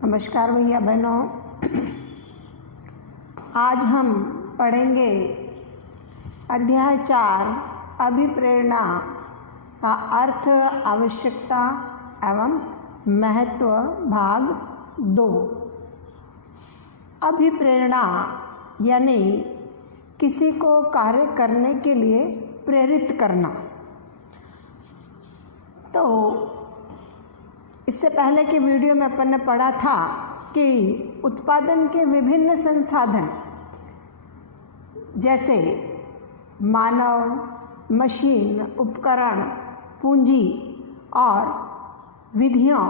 नमस्कार भैया बहनों। आज हम पढ़ेंगे अध्याय 4 अभिप्रेरणा का अर्थ, आवश्यकता एवं महत्व भाग 2। अभिप्रेरणा यानी किसी को कार्य करने के लिए प्रेरित करना। तो इससे पहले के वीडियो में अपन ने पढ़ा था कि उत्पादन के विभिन्न संसाधन जैसे मानव, मशीन, उपकरण, पूंजी और विधियों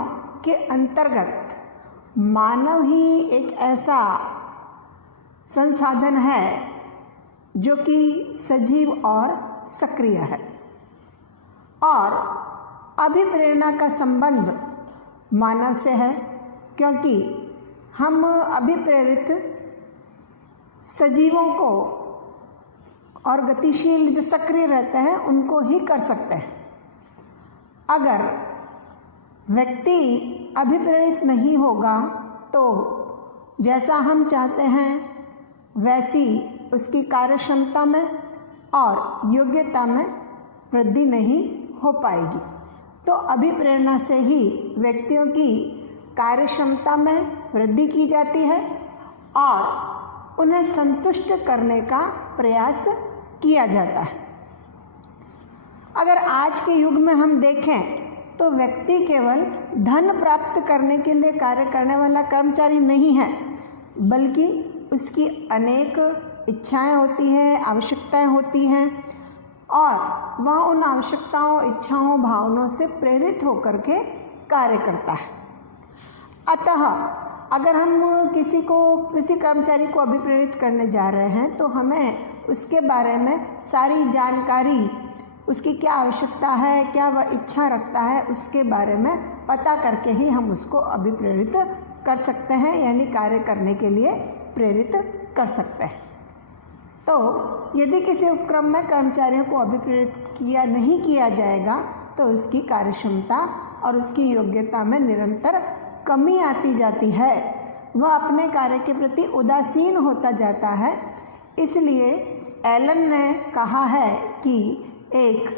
के अंतर्गत मानव ही एक ऐसा संसाधन है जो कि सजीव और सक्रिय है, और अभिप्रेरणा का संबंध मानव से है, क्योंकि हम अभिप्रेरित सजीवों को और गतिशील जो सक्रिय रहते हैं उनको ही कर सकते हैं। अगर व्यक्ति अभिप्रेरित नहीं होगा तो जैसा हम चाहते हैं वैसी उसकी कार्य क्षमता में और योग्यता में वृद्धि नहीं हो पाएगी। तो अभिप्रेरणा से ही व्यक्तियों की कार्य क्षमता में वृद्धि की जाती है और उन्हें संतुष्ट करने का प्रयास किया जाता है। अगर आज के युग में हम देखें तो व्यक्ति केवल धन प्राप्त करने के लिए कार्य करने वाला कर्मचारी नहीं है, बल्कि उसकी अनेक इच्छाएं होती हैं, आवश्यकताएं होती हैं, और वह उन आवश्यकताओं, इच्छाओं, भावनाओं से प्रेरित होकर के कार्य करता है। अतः अगर हम किसी कर्मचारी को अभिप्रेरित करने जा रहे हैं तो हमें उसके बारे में सारी जानकारी, उसकी क्या आवश्यकता है, क्या वह इच्छा रखता है, उसके बारे में पता करके ही हम उसको अभिप्रेरित कर सकते हैं, यानी कार्य करने के लिए प्रेरित कर सकते हैं। तो यदि किसी उपक्रम में कर्मचारियों को अभिप्रेरित नहीं किया जाएगा तो उसकी कार्यक्षमता और उसकी योग्यता में निरंतर कमी आती जाती है। वह अपने कार्य के प्रति उदासीन होता जाता है। इसलिए एलन ने कहा है कि एक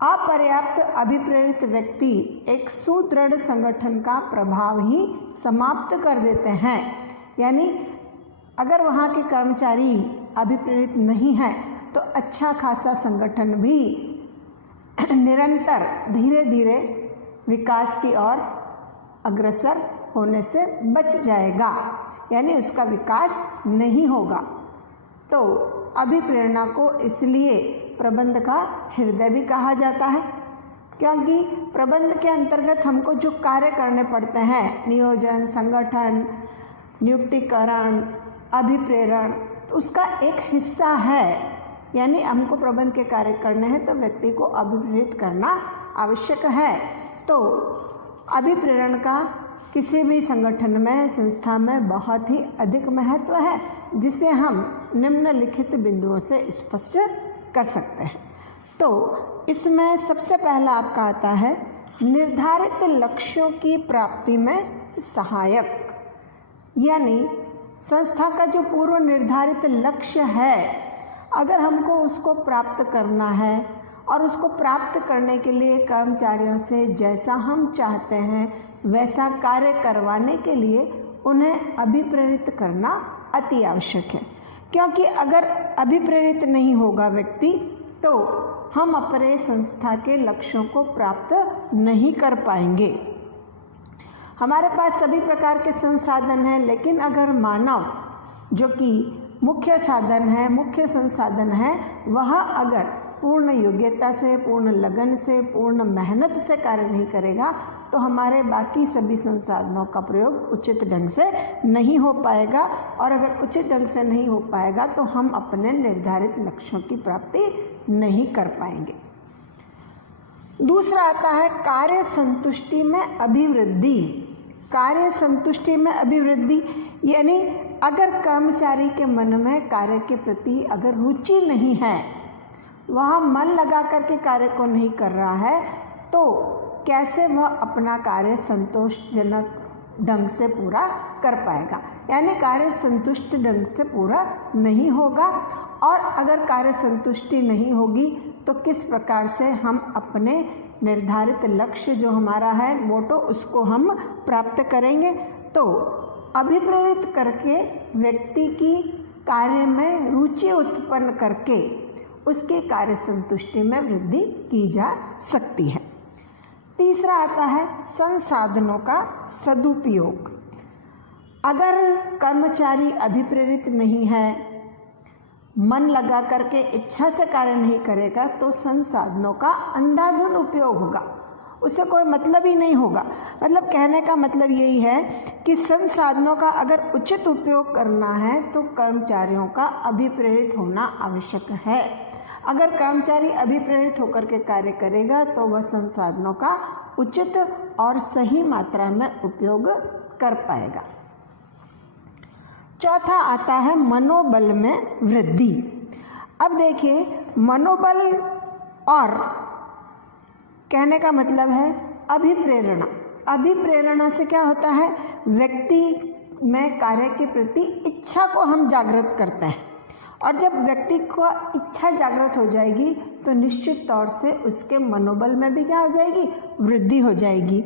अपर्याप्त अभिप्रेरित व्यक्ति एक सुदृढ़ संगठन का प्रभाव ही समाप्त कर देते हैं। यानी अगर वहाँ के कर्मचारी अभिप्रेरित नहीं है तो अच्छा खासा संगठन भी निरंतर धीरे धीरे विकास की ओर अग्रसर होने से बच जाएगा, यानी उसका विकास नहीं होगा। तो अभिप्रेरणा को इसलिए प्रबंध का हृदय भी कहा जाता है, क्योंकि प्रबंध के अंतर्गत हमको जो कार्य करने पड़ते हैं, नियोजन, संगठन, नियुक्तिकरण, अभिप्रेरण, उसका एक हिस्सा है। यानी हमको प्रबंध के कार्य करने हैं तो व्यक्ति को अभिप्रेरित करना आवश्यक है। तो अभिप्रेरण का किसी भी संगठन में, संस्था में बहुत ही अधिक महत्व है, जिसे हम निम्नलिखित बिंदुओं से स्पष्ट कर सकते हैं। तो इसमें सबसे पहला आपका आता है निर्धारित लक्ष्यों की प्राप्ति में सहायक। यानी संस्था का जो पूर्व निर्धारित लक्ष्य है, अगर हमको उसको प्राप्त करना है और उसको प्राप्त करने के लिए कर्मचारियों से जैसा हम चाहते हैं वैसा कार्य करवाने के लिए उन्हें अभिप्रेरित करना अति आवश्यक है। क्योंकि अगर अभिप्रेरित नहीं होगा व्यक्ति तो हम अपने संस्था के लक्ष्यों को प्राप्त नहीं कर पाएंगे। हमारे पास सभी प्रकार के संसाधन हैं, लेकिन अगर मानव जो कि मुख्य साधन है, मुख्य संसाधन है, वह अगर पूर्ण योग्यता से, पूर्ण लगन से, पूर्ण मेहनत से कार्य नहीं करेगा तो हमारे बाकी सभी संसाधनों का प्रयोग उचित ढंग से नहीं हो पाएगा, और अगर उचित ढंग से नहीं हो पाएगा तो हम अपने निर्धारित लक्ष्यों की प्राप्ति नहीं कर पाएंगे। दूसरा आता है कार्य संतुष्टि में अभिवृद्धि। कार्य संतुष्टि में अभिवृद्धि यानी अगर कर्मचारी के मन में कार्य के प्रति अगर रुचि नहीं है, वह मन लगा करके कार्य को नहीं कर रहा है, तो कैसे वह अपना कार्य संतोषजनक ढंग से पूरा कर पाएगा, यानी कार्य संतुष्ट ढंग से पूरा नहीं होगा। और अगर कार्य संतुष्टि नहीं होगी तो किस प्रकार से हम अपने निर्धारित लक्ष्य जो हमारा है मोटो उसको हम प्राप्त करेंगे। तो अभिप्रेरित करके व्यक्ति की कार्य में रुचि उत्पन्न करके उसके कार्य संतुष्टि में वृद्धि की जा सकती है। तीसरा आता है संसाधनों का सदुपयोग। अगर कर्मचारी अभिप्रेरित नहीं है, मन लगा करके इच्छा से कार्य नहीं करेगा तो संसाधनों का अंधाधुंध उपयोग होगा, उससे कोई मतलब ही नहीं होगा। मतलब कहने का मतलब यही है कि संसाधनों का अगर उचित उपयोग करना है तो कर्मचारियों का अभिप्रेरित होना आवश्यक है। अगर कर्मचारी अभिप्रेरित होकर के कार्य करेगा तो वह संसाधनों का उचित और सही मात्रा में उपयोग कर पाएगा। चौथा आता है मनोबल में वृद्धि। अब देखिए, मनोबल और कहने का मतलब है अभिप्रेरणा। अभिप्रेरणा से क्या होता है, व्यक्ति में कार्य के प्रति इच्छा को हम जागृत करते हैं, और जब व्यक्ति को इच्छा जागृत हो जाएगी तो निश्चित तौर से उसके मनोबल में भी क्या हो जाएगी, वृद्धि हो जाएगी।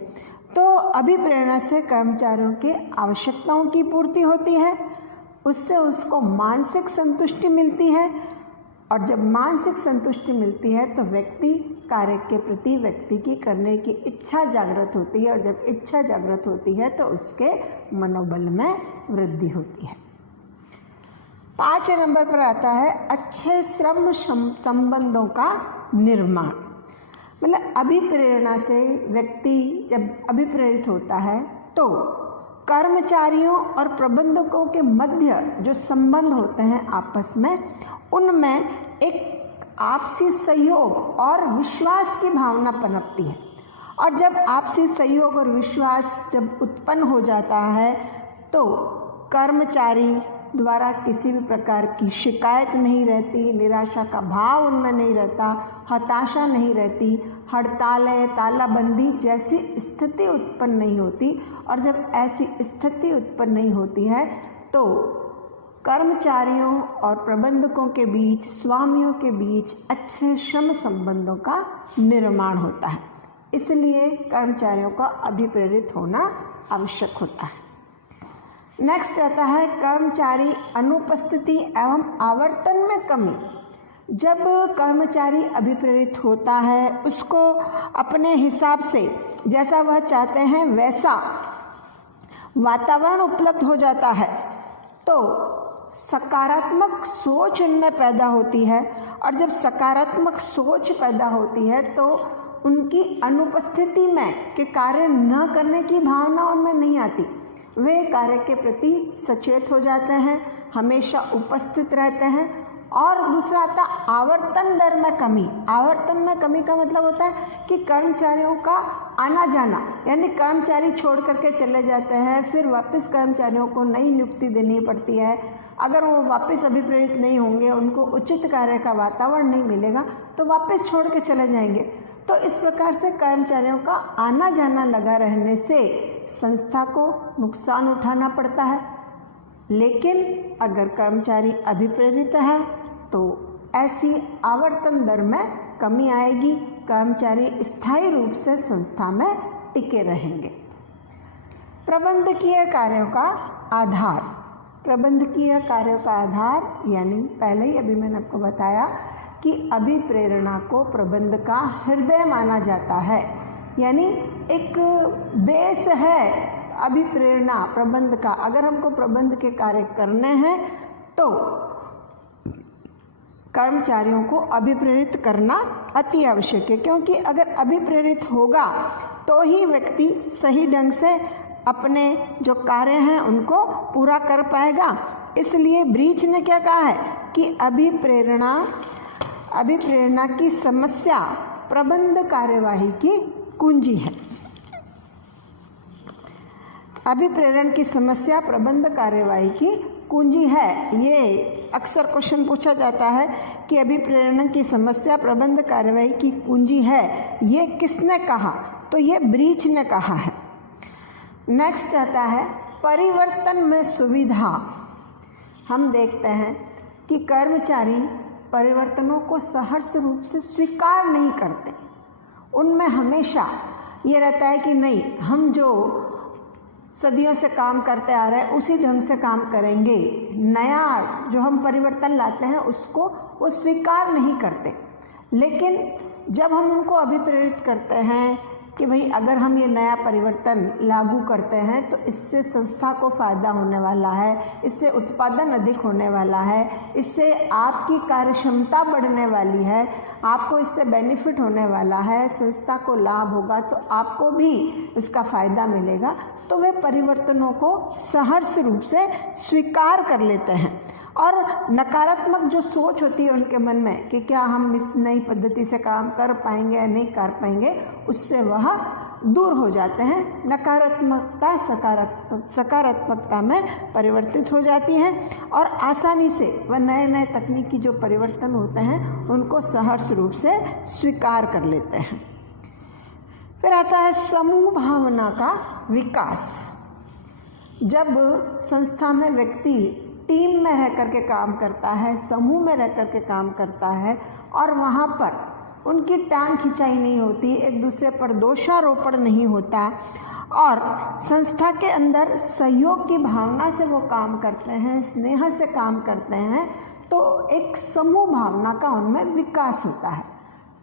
तो अभिप्रेरणा से कर्मचारियों के आवश्यकताओं की पूर्ति होती है, उससे उसको मानसिक संतुष्टि मिलती है, और जब मानसिक संतुष्टि मिलती है तो व्यक्ति कार्य के प्रति व्यक्ति की करने की इच्छा जागृत होती है, और जब इच्छा जागृत होती है तो उसके मनोबल में वृद्धि होती है। 5 नंबर पर आता है अच्छे श्रम संबंधों का निर्माण। मतलब अभिप्रेरणा से व्यक्ति जब अभिप्रेरित होता है तो कर्मचारियों और प्रबंधकों के मध्य जो संबंध होते हैं आपस में, उनमें एक आपसी सहयोग और विश्वास की भावना पनपती है। और जब आपसी सहयोग और विश्वास जब उत्पन्न हो जाता है तो कर्मचारी द्वारा किसी भी प्रकार की शिकायत नहीं रहती, निराशा का भाव उनमें नहीं रहता, हताशा नहीं रहती, हड़तालें, तालाबंदी जैसी स्थिति उत्पन्न नहीं होती। और जब ऐसी स्थिति उत्पन्न नहीं होती है तो कर्मचारियों और प्रबंधकों के बीच, स्वामियों के बीच अच्छे श्रम संबंधों का निर्माण होता है। इसलिए कर्मचारियों का अभिप्रेरित होना आवश्यक होता है। नेक्स्ट आता है कर्मचारी अनुपस्थिति एवं आवर्तन में कमी। जब कर्मचारी अभिप्रेरित होता है, उसको अपने हिसाब से जैसा वह चाहते हैं वैसा वातावरण उपलब्ध हो जाता है तो सकारात्मक सोच उनमें पैदा होती है, और जब सकारात्मक सोच पैदा होती है तो उनकी अनुपस्थिति में के कार्य न करने की भावना उनमें नहीं आती। वे कार्य के प्रति सचेत हो जाते हैं, हमेशा उपस्थित रहते हैं। और दूसरा आता आवर्तन दर में कमी। आवर्तन में कमी का मतलब होता है कि कर्मचारियों का आना जाना, यानी कर्मचारी छोड़ करके चले जाते हैं, फिर वापस कर्मचारियों को नई नियुक्ति देनी पड़ती है। अगर वो वापस अभिप्रेरित नहीं होंगे, उनको उचित कार्य का वातावरण नहीं मिलेगा तो वापस छोड़ के चले जाएंगे। तो इस प्रकार से कर्मचारियों का आना जाना लगा रहने से संस्था को नुकसान उठाना पड़ता है। लेकिन अगर कर्मचारी अभिप्रेरित है तो ऐसी आवर्तन दर में कमी आएगी, कर्मचारी स्थायी रूप से संस्था में टिके रहेंगे। प्रबंधकीय कार्यों का आधार। प्रबंधकीय कार्यों का आधार यानी पहले ही अभी मैंने आपको बताया कि अभिप्रेरणा को प्रबंध का हृदय माना जाता है, यानी एक बेस है अभिप्रेरणा प्रबंध का। अगर हमको प्रबंध के कार्य करने हैं तो कर्मचारियों को अभिप्रेरित करना अति आवश्यक है, क्योंकि अगर अभिप्रेरित होगा तो ही व्यक्ति सही ढंग से अपने जो कार्य हैं उनको पूरा कर पाएगा। इसलिए ब्रीच ने क्या कहा है कि अभिप्रेरणा की समस्या प्रबंध कार्यवाही की कुंजी है। अभिप्रेरण की समस्या प्रबंध कार्यवाही की कुंजी है। ये अक्सर क्वेश्चन पूछा जाता है कि अभिप्रेरण की समस्या प्रबंध कार्यवाही की कुंजी है, ये किसने कहा? तो ये ब्रीच ने कहा है। नेक्स्ट आता है परिवर्तन में सुविधा। हम देखते हैं कि कर्मचारी परिवर्तनों को सहर्ष रूप से स्वीकार नहीं करते। उनमें हमेशा ये रहता है कि नहीं, हम जो सदियों से काम करते आ रहे हैं उसी ढंग से काम करेंगे, नया जो हम परिवर्तन लाते हैं उसको वो स्वीकार नहीं करते। लेकिन जब हम उनको अभिप्रेरित करते हैं कि भाई अगर हम ये नया परिवर्तन लागू करते हैं तो इससे संस्था को फ़ायदा होने वाला है, इससे उत्पादन अधिक होने वाला है, इससे आपकी कार्यक्षमता बढ़ने वाली है, आपको इससे बेनिफिट होने वाला है, संस्था को लाभ होगा तो आपको भी उसका फ़ायदा मिलेगा, तो वे परिवर्तनों को सहर्ष रूप से स्वीकार कर लेते हैं। और नकारात्मक जो सोच होती है उनके मन में कि क्या हम इस नई पद्धति से काम कर पाएंगे या नहीं कर पाएंगे, उससे वह दूर हो जाते हैं। नकारात्मकता सकारात्मकता में परिवर्तित हो जाती है और आसानी से वह नए नए तकनीकी जो परिवर्तन होते हैं उनको सहर्ष रूप से स्वीकार कर लेते हैं। फिर आता है समूह भावना का विकास। जब संस्था में व्यक्ति टीम में रह कर के काम करता है, समूह में रह कर के काम करता है और वहाँ पर उनकी टांग खिंचाई नहीं होती, एक दूसरे पर दोषारोपण नहीं होता और संस्था के अंदर सहयोग की भावना से वो काम करते हैं, स्नेह से काम करते हैं, तो एक समूह भावना का उनमें विकास होता है।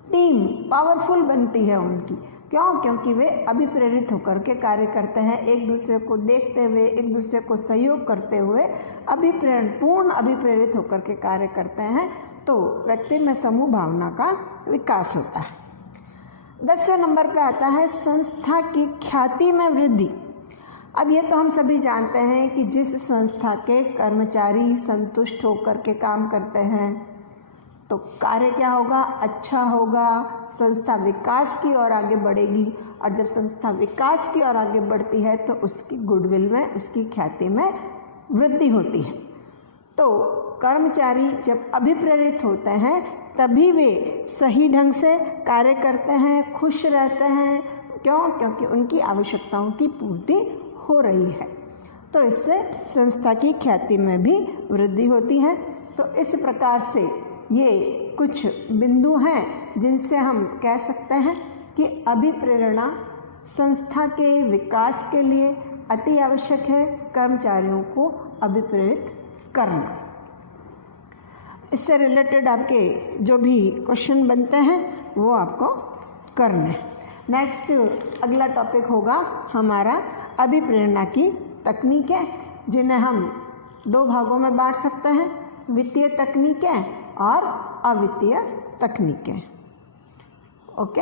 टीम पावरफुल बनती है उनकी। क्यों? क्योंकि वे अभिप्रेरित होकर के कार्य करते हैं, एक दूसरे को देखते हुए, एक दूसरे को सहयोग करते हुए पूर्ण अभिप्रेरित होकर के कार्य करते हैं, तो व्यक्ति में समूह भावना का विकास होता है। 10वें नंबर पे आता है संस्था की ख्याति में वृद्धि। अब ये तो हम सभी जानते हैं कि जिस संस्था के कर्मचारी संतुष्ट होकर के काम करते हैं तो कार्य क्या होगा? अच्छा होगा, संस्था विकास की ओर आगे बढ़ेगी और जब संस्था विकास की ओर आगे बढ़ती है तो उसकी गुडविल में, उसकी ख्याति में वृद्धि होती है। तो कर्मचारी जब अभिप्रेरित होते हैं तभी वे सही ढंग से कार्य करते हैं, खुश रहते हैं। क्यों? क्योंकि उनकी आवश्यकताओं की पूर्ति हो रही है। तो इससे संस्था की ख्याति में भी वृद्धि होती है। तो इस प्रकार से ये कुछ बिंदु हैं जिनसे हम कह सकते हैं कि अभिप्रेरणा संस्था के विकास के लिए अति आवश्यक है, कर्मचारियों को अभिप्रेरित करना। इससे रिलेटेड आपके जो भी क्वेश्चन बनते हैं वो आपको करने। नेक्स्ट अगला टॉपिक होगा हमारा अभिप्रेरणा की तकनीकें, जिन्हें हम 2 भागों में बांट सकते हैं, वित्तीय तकनीकें और अवित्तीय तकनीकें। ओके।